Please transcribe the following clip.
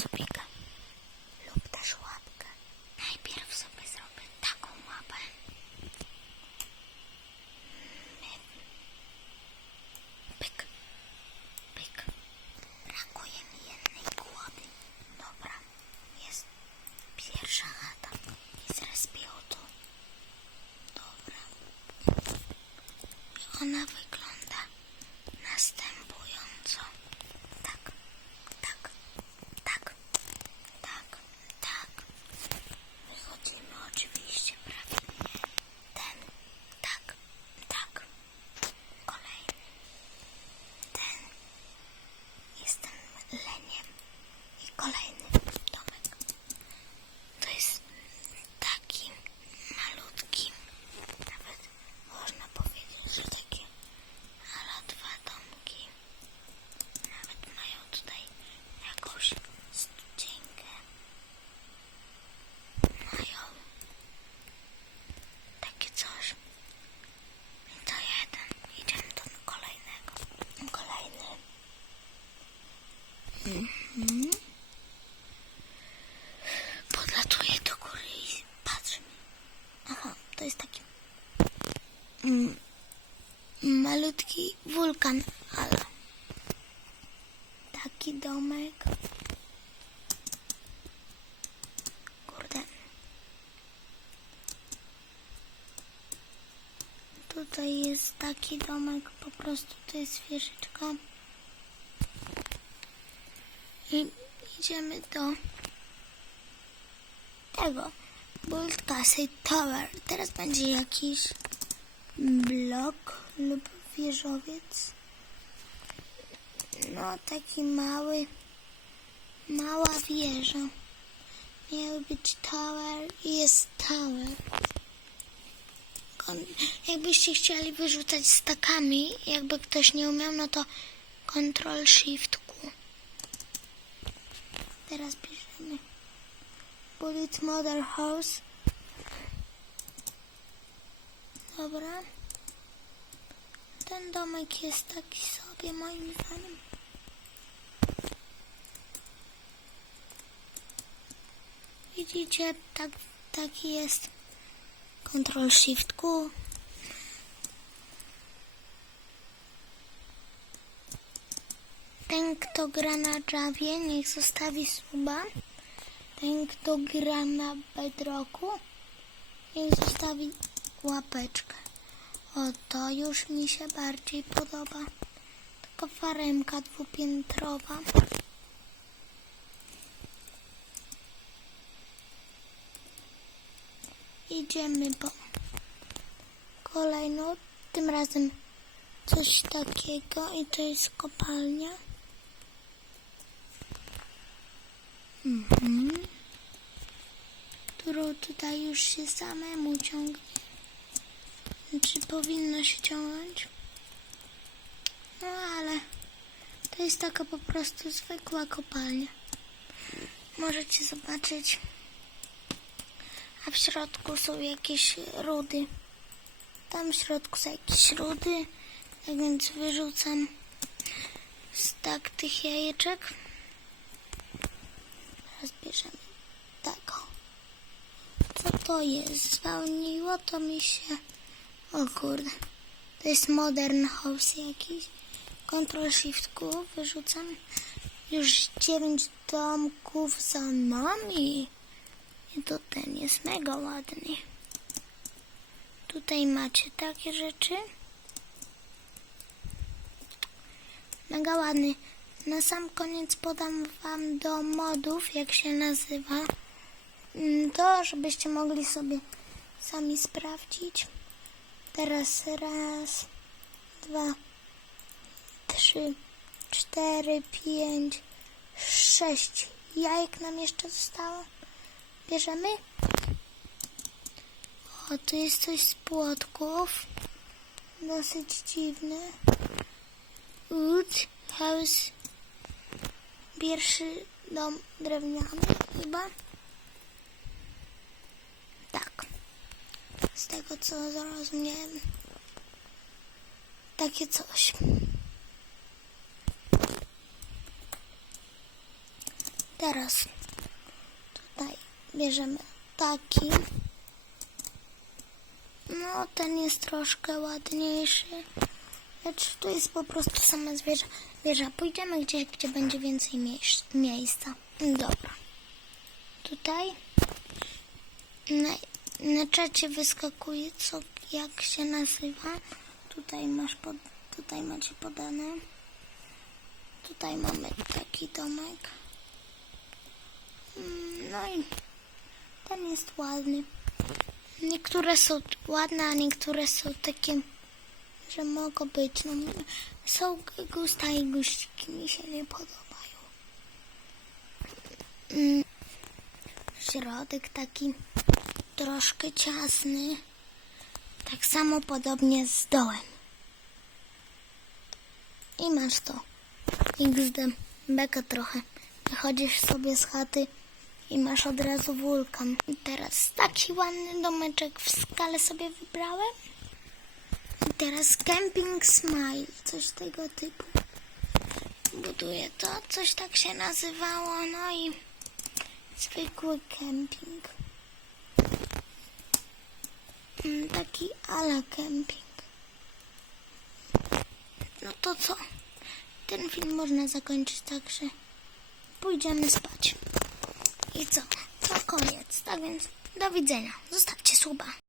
subika lub też łapkę. Najpierw sobie zrobię taką mapę. Pyk, pyk. Brakuje mi jednej głowy. Dobra, jest pierwsza chata. I zaraz to. Dobra. I ona wygląda następnie. Tutaj jest taki domek, po prostu to jest wieżyczka. I idziemy do tego Castle Tower. Teraz będzie jakiś blok lub wieżowiec. No, taki mały, mała wieża. Miał być tower i jest tower. Jakbyście chcieli wyrzucać stakami, jakby ktoś nie umiał, no to Ctrl Shift Q. Teraz piszemy Bullet Mother House. Dobra. Ten domek jest taki sobie moim zdaniem. Widzicie, tak, taki jest. Ctrl Shift Q. Ten, kto gra na Javie, niech zostawi suba. Ten, kto gra na Bedrocku, niech zostawi łapeczkę. O, to już mi się bardziej podoba. Taka faremka dwupiętrowa. Idziemy po kolejną, tym razem coś takiego i to jest kopalnia. Mhm. Którą tutaj już się samemu ciągnie. Czy powinno się ciągnąć? No ale to jest taka po prostu zwykła kopalnia. Możecie zobaczyć. A w środku są jakieś rudy. Tam w środku są jakieś rudy. Tak więc wyrzucam stak tych jajeczek. Teraz bierzemy tego. Co to jest? Zwolniło to mi się. O kurde. To jest Modern House jakiś. Ctrl Shift Q wyrzucam. Już dziewięć domków za nami. I to ten jest mega ładny. Tutaj macie takie rzeczy. Mega ładny. Na sam koniec podam wam do modów, jak się nazywa. Mm, To, żebyście mogli sobie sami sprawdzić. Teraz raz, dwa, trzy, cztery, pięć, sześć jajek nam jeszcze zostało. Bierzemy? O, tu jest coś z płotków. Dosyć dziwne. Wood House. Pierwszy dom drewniany chyba. Tak. Z tego co zrozumiałem. Takie coś. Teraz bierzemy taki. No, ten jest troszkę ładniejszy. Lecz tu jest po prostu sama zwierzę. Wieża. Pójdziemy gdzieś, gdzie będzie więcej miejsc, miejsca. Dobra. Tutaj na, na czacie wyskakuje, co, jak się nazywa. Tutaj masz pod, tutaj macie podane. Tutaj mamy taki domek. Mm, No i ten jest ładny. Niektóre są ładne, a niektóre są takie, że mogą być. No, są gusta i guściki, mi się nie podobają. Mm, Środek taki troszkę ciasny. Tak samo podobnie z dołem. I masz to. XD. Beka trochę. Wychodzisz sobie z chaty i masz od razu wulkan. I teraz taki ładny domeczek w skale sobie wybrałem. I teraz Camping Smile. Coś tego typu. Buduję to. Coś tak się nazywało. No i zwykły kemping. Mm, Taki ala kemping. No to co? Ten film można zakończyć tak, że pójdziemy spać. I co? To koniec. Tak więc do widzenia. Zostawcie suba.